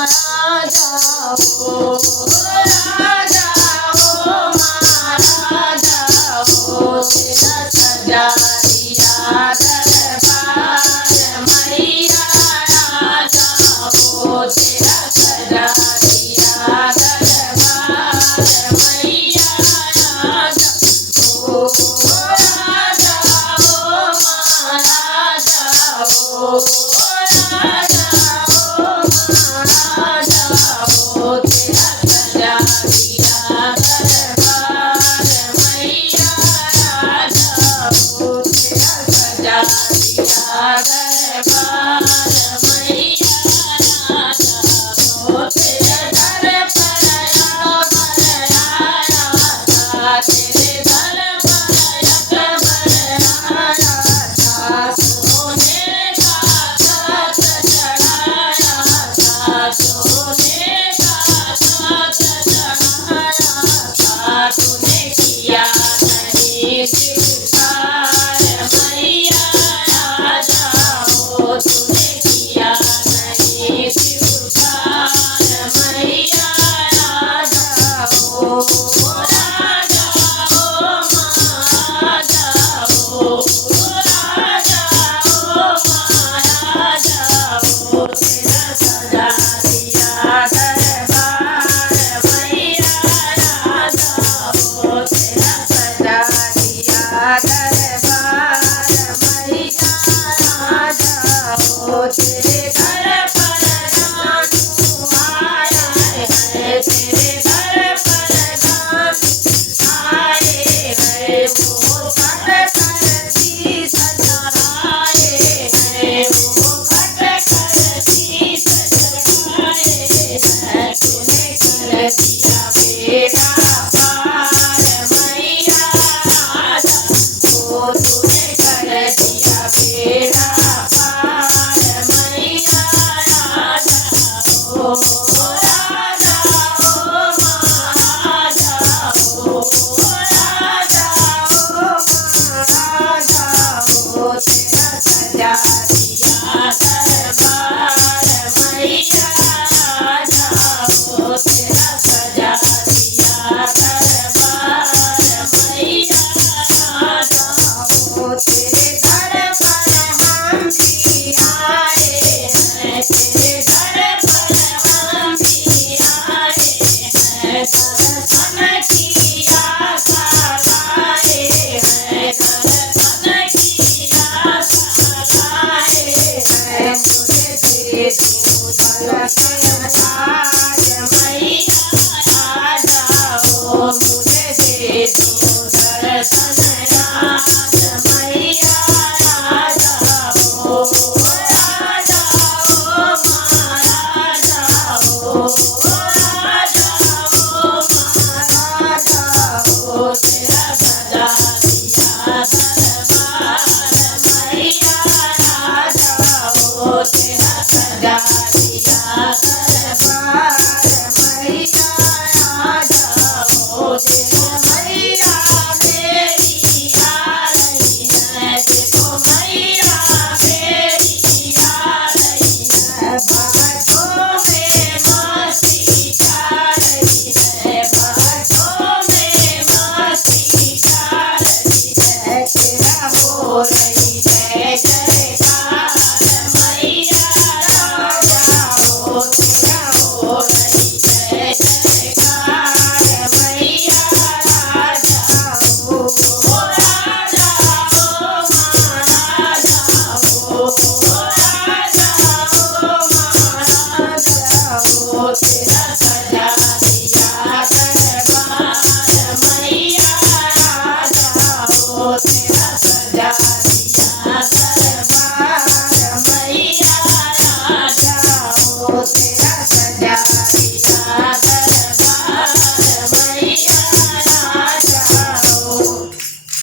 राजा हो महाराजा हो तेरा सजा दिया दरबार मैया राजा हो तेरा सजा दिया दरबार मैया राजा हो राजा हो महाराजा हो राजा हो महाराजा हो तेरा सजा दिया दरबार मैया राजा हो तेरा सजा दिया दरबार मैया राजा हो तेरे दर पर आया था तेरे दर पर आया था सोने का साथ चढ़ाया था सोने का साथ चढ़ाया था तूने किया नहीं स्वीकार मैया राजा हो तूने किया नहीं स्वीकार मैया राजा हो राजा हो महाराजा हो राजा हो महाराजा हो तेरा सजा दिया दरबार मैया राजा हो तेरा सजा दिया दरबार मैया राजा हो तेरे दर पर जादू आया है तेरे दर पर जादू आए हैं वो खट कर शीश चढ़ाए हैं वो खट कर शीश चढ़ाए हैं तूने कर दिया बेड़ा पार मैया राजा हो तूने कर दिया बेड़ा पार मैया राजा हो राजा हो महाराजा हो राजा हो महाराजा हो तेरा सजा दिया दरबार मैया राजा हो तेरा सजा दिया दरबार मैया राजा हो तेरे दर पर हम भी आए हैं तेरे दर पर हम भी आए हैं दर्शन की आशा लाए हैं दर्शन की आशा लाए हैं तुझे दे दो दर्शन आज मैया राजा हो मुझे दे दो दर्शन आज मैया राजा हो राजा हो महाराजा हो राजा हो महाराजा हो तेरा सजा दिया दरबार मैया राजा हो तेरा सजा दिया दरबार मैया राजा हो तेरा मैया मेरी आ रही है देखो मैया मेरी आ रही है बातों में मस्ती छा रही है बातों में मस्ती छा रही है तेरा हो रही जय जयकार मैया राजा हो